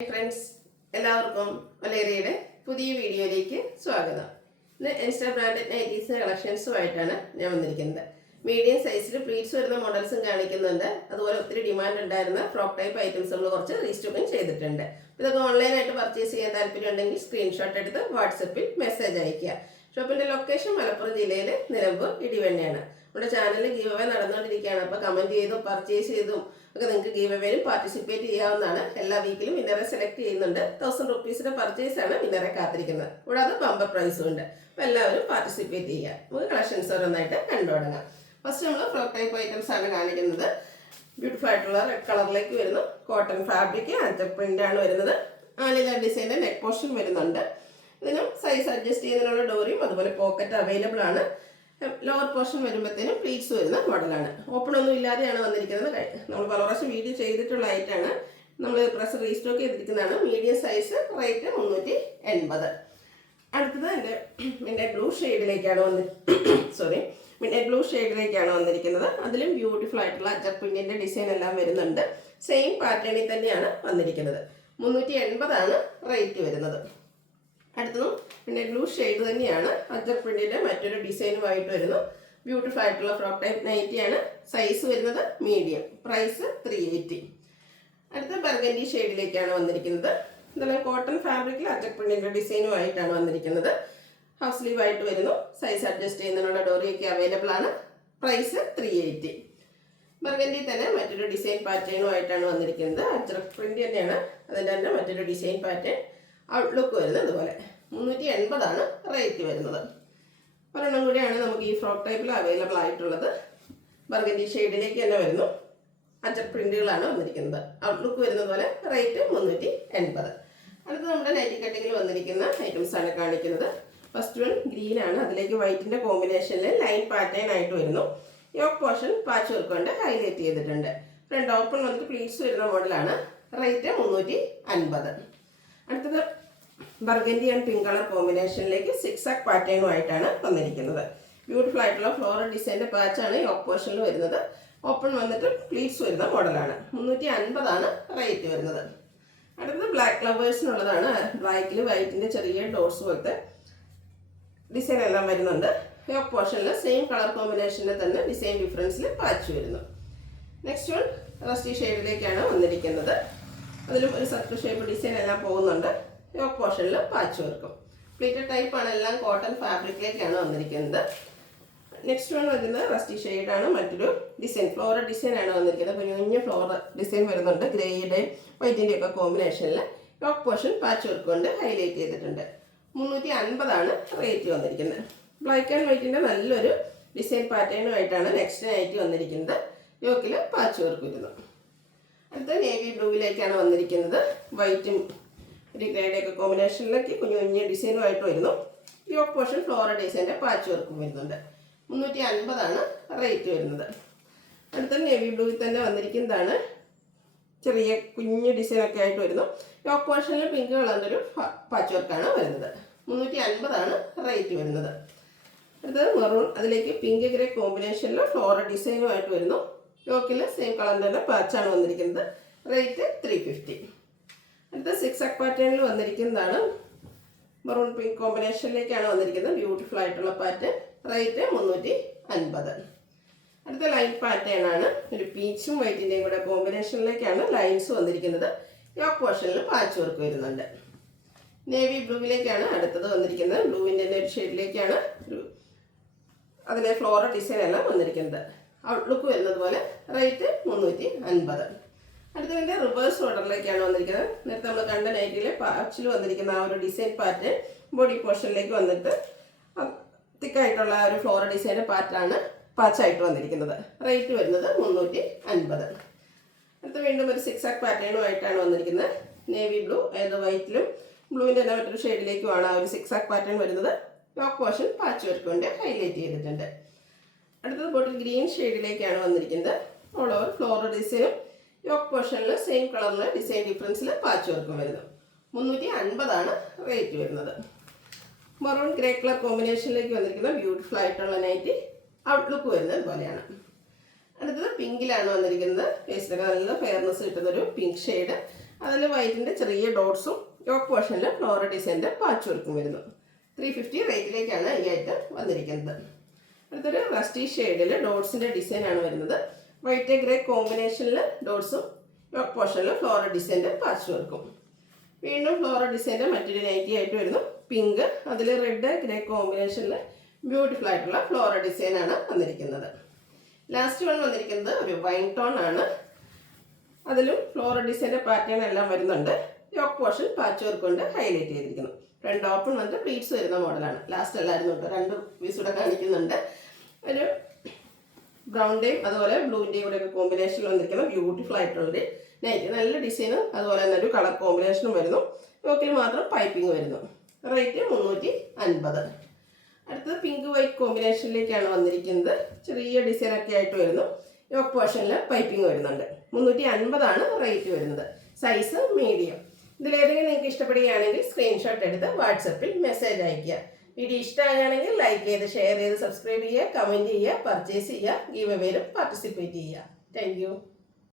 Friends, എല്ലാവർക്കും വലേറിയയുടെ പുതിയ വീഡിയോയിലേക്ക് സ്വാഗതം. ഇന്ന് ഇൻസ്റ്റാ ബ്രാൻഡഡ് നൈറ്റീസിൻ്റെ കളക്ഷൻസുമായിട്ടാണ് ഞാൻ വന്നിരിക്കുന്നത്. മീഡിയം സൈസിൽ പ്ലീറ്റ്സ് വരുന്ന മോഡൽസും കാണിക്കുന്നുണ്ട്. അതുപോലെ ഒത്തിരി ഡിമാൻഡ് ഉണ്ടായിരുന്ന ഫ്രോക്ക് ടൈപ്പ് ഐറ്റംസുകൾ കുറച്ച് റീസ്റ്റോക്കും ചെയ്തിട്ടുണ്ട്. ഇതൊക്കെ ഓൺലൈനായിട്ട് പർച്ചേസ് ചെയ്യാൻ താല്പര്യമുണ്ടെങ്കിൽ സ്ക്രീൻഷോട്ട് എടുത്ത് വാട്സപ്പിൽ മെസ്സേജ് അയയ്ക്കുക. ഷോപ്പിൻ്റെ ലൊക്കേഷൻ മലപ്പുറം ജില്ലയിൽ നിലമ്പൂർ ഇടിവണ്ണയാണ്. നമ്മുടെ ചാനലിൽ ഗീവ് അവേ നടന്നുകൊണ്ടിരിക്കുകയാണ്. അപ്പോൾ കമൻറ്റ് ചെയ്തും പർച്ചേസ് ചെയ്തും ഒക്കെ നിങ്ങൾക്ക് ഗീവ് അവേയിൽ പാർട്ടിസിപ്പേറ്റ് ചെയ്യാവുന്നതാണ്. എല്ലാ വീക്കിലും വിന്നറെ സെലക്ട് ചെയ്യുന്നുണ്ട്. 1000 റുപ്പീസിൻ്റെ പർച്ചേസാണ് വിന്നറെ കാത്തിരിക്കുന്നത്. കൂടാതെ ബമ്പർ പ്രൈസും ഉണ്ട്. അപ്പോൾ എല്ലാവരും പാർട്ടിസിപ്പേറ്റ് ചെയ്യുക. നമുക്ക് കളക്ഷൻസ് ഓരോന്നായിട്ട് കണ്ടു തുടങ്ങാം. ഫസ്റ്റ് നമ്മൾ ഫ്രോക്ക് ടൈപ്പ് ഐറ്റംസ് ആണ് കാണിക്കുന്നത്. ബ്യൂട്ടിഫുൾ ആയിട്ടുള്ള റെഡ് കളറിലേക്ക് വരുന്നു. കോട്ടൺ ഫാബ്രിക് അജക് പ്രിന്റ് ആണ് വരുന്നത്. ആലില ഡിസൈൻ്റെ നെക്ക് പോർഷൻ വരുന്നുണ്ട്. ഇതിനും സൈസ് അഡ്ജസ്റ്റ് ചെയ്യുന്നതിനുള്ള ഡോറിയും അതുപോലെ പോക്കറ്റ് അവൈലബിൾ ആണ്. ലോവർ പോർഷൻ വരുമ്പോഴത്തേനും പ്ലീറ്റ്സ് വരുന്ന മോഡലാണ്. ഓപ്പൺ ഒന്നും ഇല്ലാതെയാണ് വന്നിരിക്കുന്നത്. നമ്മൾ പല പ്രാവശ്യം വീഡിയോ ചെയ്തിട്ടുള്ള ഐറ്റാണ്. നമ്മൾ പ്രസ് റീസ്റ്റോക്ക് ചെയ്തിരിക്കുന്നതാണ്. Medium size, rate 380. അടുത്തത് എൻ്റെ ബ്ലൂ ഷെയ്ഡിലേക്കാണ് വന്നിരിക്കുന്നത്. അതിലും ബ്യൂട്ടിഫുൾ ആയിട്ടുള്ള അജക് പ്രിന്റിന്റെ ഡിസൈൻ എല്ലാം വരുന്നുണ്ട്. സെയിം പാറ്റേണിൽ തന്നെയാണ് വന്നിരിക്കുന്നത്. 380 റേറ്റ് വരുന്നത്. അടുത്തതും പിന്നെ ബ്ലൂ ഷെയ്ഡ് തന്നെയാണ്. അജക് പ്രിന്റിന്റെ മറ്റൊരു ഡിസൈനുമായിട്ട് വരുന്നു. ബ്യൂട്ടിഫുൾ ആയിട്ടുള്ള ഫ്രോക്ക് ടൈപ്പ് നൈറ്റിയാണ്. സൈസ് വരുന്നത് മീഡിയം, പ്രൈസ് 380. അടുത്ത ബർഗൻഡി ഷെയ്ഡിലേക്കാണ് വന്നിരിക്കുന്നത്. ഇതെല്ലാം കോട്ടൺ ഫാബ്രിക്കിൽ അജക് പ്രിന്റിന്റെ ഡിസൈനുമായിട്ടാണ് വന്നിരിക്കുന്നത്. ഹാഫ് സ്ലീവ് ആയിട്ട് വരുന്നു. സൈസ് അഡ്ജസ്റ്റ് ചെയ്യുന്നതിനുള്ള ഡോറിയൊക്കെ അവൈലബിൾ ആണ്. പ്രൈസ് 380. ബർഗൻഡി തന്നെ മറ്റൊരു ഡിസൈൻ പാറ്റേണുമായിട്ടാണ് വന്നിരിക്കുന്നത്. അജക് പ്രിന്റ് തന്നെയാണ്. അതിൻ്റെ തന്നെ മറ്റൊരു ഡിസൈൻ പാറ്റേൺ. ഔട്ട്ലുക്ക് വരുന്നത് ഇതുപോലെ. 380 റേറ്റ് വരുന്നത്. ഒരെണ്ണം കൂടിയാണ് നമുക്ക് ഈ ഫ്രോക്ക് ടൈപ്പിൽ അവൈലബിൾ ആയിട്ടുള്ളത്. ബർഗൻഡി ഷെയ്ഡിലേക്ക് തന്നെ വരുന്നു. അജക് പ്രിന്റുകളാണ് വന്നിരിക്കുന്നത്. ഔട്ട്ലുക്ക് വരുന്നത് പോലെ. റേറ്റ് 380. അടുത്ത് നമ്മുടെ നൈറ്റി കട്ടിങ്ങിൽ വന്നിരിക്കുന്ന ഐറ്റംസ് ആണ് കാണിക്കുന്നത്. ഫസ്റ്റ് വൺ ഗ്രീൻ ആണ്. അതിലേക്ക് വൈറ്റിന്റെ കോമ്പിനേഷനിൽ ലൈൻ പാറ്റേൺ ആയിട്ട് വരുന്നു. യോക്ക് പോർഷൻ പാച്ച് വർക്ക് കൊണ്ട് ഹൈലൈറ്റ് ചെയ്തിട്ടുണ്ട്. ഫ്രണ്ട് ഓപ്പൺ വന്നിട്ട് പ്ലീറ്റ്സ് വരുന്ന മോഡലാണ്. റേറ്റ് 350. അടുത്തത് ബർഗൻഡി ആൻഡ് പിങ്ക് കളർ കോമ്പിനേഷനിലേക്ക് സിക്സാക് പാറ്റേണുമായിട്ടാണ് വന്നിരിക്കുന്നത്. ബ്യൂട്ടിഫുൾ ആയിട്ടുള്ള ഫ്ലോറൽ ഡിസൈൻ്റെ പാച്ചാണ് ഈ യോക്ക് പോർഷനിൽ വരുന്നത്. ഓപ്പൺ വന്നിട്ട് പ്ലീറ്റ്സ് വരുന്ന മോഡലാണ്. 350 റേറ്റ് വരുന്നത്. അടുത്തത് ബ്ലാക്ക് ലവേഴ്സിനുള്ളതാണ്. ബ്ലാക്കിൽ വൈറ്റിൻ്റെ ചെറിയ ഡോട്ട്സ് പോലത്തെ ഡിസൈൻ എല്ലാം വരുന്നുണ്ട്. യോക്ക് പോർഷനിൽ സെയിം കളർ കോമ്പിനേഷനിൽ തന്നെ ഡിസൈൻ ഡിഫറൻസിൽ പാച്ച് വരുന്നു. നെക്സ്റ്റ് വൺ റസ്റ്റി ഷെയ്ഡിലേക്കാണ് വന്നിരിക്കുന്നത്. അതിലും ഒരു സർക്കിൾ ഷേപ്പ് ഡിസൈൻ എല്ലാം പോകുന്നുണ്ട്. യോക്ക് പോർഷനിൽ പാച്ച് വർക്കും. പ്ലീറ്റഡ് ടൈപ്പാണ്. എല്ലാം കോട്ടൺ ഫാബ്രിക്കിലേക്കാണ് വന്നിരിക്കുന്നത്. നെക്സ്റ്റ് വൺ വരുന്നത് റസ്റ്റി ഷെയ്ഡാണ്. മറ്റൊരു ഡിസൈൻ ഫ്ലോറൽ ഡിസൈൻ ആണ് വന്നിരിക്കുന്നത്. കുഞ്ഞു ഫ്ലോറൽ ഡിസൈൻ വരുന്നുണ്ട്. ഗ്രേയുടെയും വൈറ്റിൻ്റെ ഒക്കെ കോമ്പിനേഷനിൽ യോക്ക് പോർഷൻ പാച്ച് വർക്ക് കൊണ്ട് ഹൈലൈറ്റ് ചെയ്തിട്ടുണ്ട്. 350 റേറ്റ് വന്നിരിക്കുന്നത്. ബ്ലാക്ക് ആൻഡ് വൈറ്റിൻ്റെ നല്ലൊരു ഡിസൈൻ പാറ്റേണുമായിട്ടാണ് നെക്സ്റ്റ് നൈറ്റ് വന്നിരിക്കുന്നത്. യോക്കിൽ പാച്ച് വർക്ക് വരുന്നു. അടുത്ത നേവി ബ്ലൂവിലേക്കാണ് വന്നിരിക്കുന്നത്. വൈറ്റും ഒരു ഗ്രേഡൊക്കെ കോമ്പിനേഷനിലേക്ക് കുഞ്ഞു ഡിസൈനുമായിട്ട് വരുന്നു. യോക്ക് പോർഷൻ ഫ്ലോറൽ ഡിസൈൻ്റെ പാച്ച് വർക്കും വരുന്നുണ്ട്. 350 റേറ്റ് വരുന്നത്. അടുത്ത നേവി ബ്ലൂവിൽ തന്നെ വന്നിരിക്കുന്നതാണ്. ചെറിയ കുഞ്ഞു ഡിസൈനൊക്കെ ആയിട്ട് വരുന്നു. യോക്ക് പോർഷനിൽ പിങ്ക് കളറിൻ്റെ ഒരു പാച്ച് വർക്കാണ് വരുന്നത്. 350 റേറ്റ് വരുന്നത്. അടുത്തത് മെറൂൺ, അതിലേക്ക് പിങ്ക് ഗ്രേ കോമ്പിനേഷനിൽ ഫ്ലോറൽ ഡിസൈനുമായിട്ട് വരുന്നു. യോക്കിൽ സെയിം കളറിൻ്റെ തന്നെ പാച്ചാണ് വന്നിരിക്കുന്നത്. റേറ്റ് 350. അടുത്ത സിക്സാക് പാറ്റേണിൽ വന്നിരിക്കുന്നതാണ്. മെറൂൺ പിങ്ക് കോമ്പിനേഷനിലേക്കാണ് വന്നിരിക്കുന്നത്. ബ്യൂട്ടിഫുൾ ആയിട്ടുള്ള പാറ്റേൺ. റേറ്റ് 350. അടുത്ത ലൈൻ പാറ്റേൺ ആണ്. ഒരു പീച്ചും വൈറ്റിൻ്റെയും കൂടെ കോമ്പിനേഷനിലേക്കാണ് ലൈൻസ് വന്നിരിക്കുന്നത്. യോക്ക് പോർഷനിൽ പാച്ച് വർക്ക് വരുന്നുണ്ട്. നേവി ബ്ലൂവിലേക്കാണ് അടുത്തത് വന്നിരിക്കുന്നത്. ബ്ലൂവിൻ്റെ തന്നെ ഒരു ഷെയ്ഡിലേക്കാണ് അതിലെ ഫ്ലോറൽ ഡിസൈൻ എല്ലാം വന്നിരിക്കുന്നത്. ഔട്ട്ലുക്ക് വരുന്നത് പോലെ. റേറ്റ് 350. അടുത്തതിൻ്റെ റിവേഴ്സ് ഓർഡറിലേക്കാണ് വന്നിരിക്കുന്നത്. നേരത്തെ നമ്മൾ കണ്ട നൈറ്റിലെ പാച്ചിൽ വന്നിരിക്കുന്ന ആ ഒരു ഡിസൈൻ പാറ്റേൺ ബോഡി പോർഷനിലേക്ക് വന്നിട്ട് തിക്കായിട്ടുള്ള ഒരു ഫ്ലോറൽ ഡിസൈൻ്റെ പാച്ചായിട്ട് വന്നിരിക്കുന്നത്. റേറ്റ് വരുന്നത് 350. അടുത്ത വീണ്ടും ഒരു സിക്സാക് പാറ്റേണുമായിട്ടാണ് വന്നിരിക്കുന്നത്. നേവി ബ്ലൂ, ഏത് വൈറ്റിലും ബ്ലൂവിൻ്റെ തന്നെ മറ്റൊരു ഷെയ്ഡിലേക്കുമാണ് ആ ഒരു സിക്സാക് പാറ്റേൺ വരുന്നത്. യോക്ക് പോർഷൻ പാച്ച് വർക്ക് കൊണ്ട് ഹൈലൈറ്റ് ചെയ്തിട്ടുണ്ട്. അടുത്തത് ബോട്ടിൽ ഗ്രീൻ ഷെയ്ഡിലേക്കാണ് വന്നിരിക്കുന്നത്. ഓൾ ഓവർ ഫ്ലോറൽ ഡിസൈനും യോക്ക് പോർഷനിൽ സെയിം കളറിൽ ഡിസൈൻ ഡിഫറൻസിൽ പാച്ച് വർക്കും വരുന്നു. 350 റേറ്റ് വരുന്നത്. മെറൂൺ ഗ്രേ കളർ കോമ്പിനേഷനിലേക്ക് വന്നിരിക്കുന്ന ബ്യൂട്ടിഫുൾ ആയിട്ടുള്ള നൈറ്റി. ഔട്ട്ലുക്ക് വരുന്നത് പോലെയാണ്. അടുത്തത് പിങ്കിലാണ് വന്നിരിക്കുന്നത്. ഫേസിലൊക്കെ നല്ല ഫെയർനെസ് കിട്ടുന്നൊരു പിങ്ക് ഷെയ്ഡ്. അതിൽ വൈറ്റിൻ്റെ ചെറിയ ഡോട്ട്സും യോക്ക് പോർഷനിൽ ഫ്ലോറൽ ഡിസൈൻ്റെ പാച്ച് വർക്കും വരുന്നു. 350 റേറ്റിലേക്കാണ് ഈ ഐറ്റം വന്നിരിക്കുന്നത്. അടുത്തൊരു റസ്റ്റി ഷെയ്ഡിൽ ഡോട്ട്സിൻ്റെ ഡിസൈനാണ് വരുന്നത്. വൈറ്റ് ഗ്രേ കോമ്പിനേഷനിൽ ഡോട്ട്സും യോക്ക് പോർഷനിൽ ഫ്ലോറൽ ഡിസൈൻ്റെ പാച്ച് വർക്കും. വീണ്ടും ഫ്ലോറൽ ഡിസൈൻ്റെ മറ്റൊരു നൈറ്റി ആയിട്ട് വരുന്നു. പിങ്ക്, അതിൽ റെഡ് ഗ്രേ കോമ്പിനേഷനിൽ ബ്യൂട്ടിഫുൾ ആയിട്ടുള്ള ഫ്ലോറൽ ഡിസൈനാണ് വന്നിരിക്കുന്നത്. ലാസ്റ്റ് വൺ വന്നിരിക്കുന്നത് ഒരു വൈൻ ടോൺ ആണ്. അതിലും ഫ്ലോറൽ ഡിസൈൻ്റെ പാറ്റേൺ എല്ലാം വരുന്നുണ്ട്. യോക്ക് പോർഷൻ പാച്ച് വർക്ക് കൊണ്ട് ഹൈലൈറ്റ് ചെയ്തിരിക്കുന്നു. ഫ്രണ്ട് ഓപ്പൺ വന്നിട്ട് പ്ലീറ്റ്സ് വരുന്ന മോഡലാണ്. ലാസ്റ്റ് എല്ലായിരുന്നു കേട്ടോ, 2 പീസൂടെ കാണിക്കുന്നുണ്ട്. ഒരു ബ്രൗണിൻ്റെയും അതുപോലെ ബ്ലൂവിൻ്റെയും കൂടെ ഒക്കെ കോമ്പിനേഷനിൽ വന്നിരിക്കുന്ന ബ്യൂട്ടിഫുൾ ആയിട്ടുള്ളൊരു നൈറ്റ്. നല്ല ഡിസൈനും അതുപോലെ തന്നെ ഒരു കളർ കോമ്പിനേഷനും വരുന്നു. യോക്കിൽ മാത്രം പൈപ്പിംഗ് വരുന്നു. റേറ്റ് 350. അടുത്തത് പിങ്ക് വൈറ്റ് കോമ്പിനേഷനിലേക്കാണ് വന്നിരിക്കുന്നത്. ചെറിയ ഡിസൈനൊക്കെ ആയിട്ട് വരുന്നു. യോക്ക് പോർഷനിൽ പൈപ്പിംഗ് വരുന്നുണ്ട്. 350 റേറ്റ് വരുന്നത്. Size medium. ഇതിലേതെങ്കിലും നിങ്ങൾക്ക് ഇഷ്ടപ്പെടുകയാണെങ്കിൽ സ്ക്രീൻഷോട്ട് എടുത്ത് വാട്സപ്പിൽ മെസ്സേജ് അയയ്ക്കുക. വീഡിയോ ഇഷ്ടമാകുകയാണെങ്കിൽ ലൈക്ക് ചെയ്ത്, ഷെയർ ചെയ്ത്, സബ്സ്ക്രൈബ് ചെയ്യുക, കമൻറ്റ് ചെയ്യുക, പർച്ചേസ് ചെയ്യുക, ഗീവ് അവേയിലും പാർട്ടിസിപ്പേറ്റ് ചെയ്യുക. Thank you.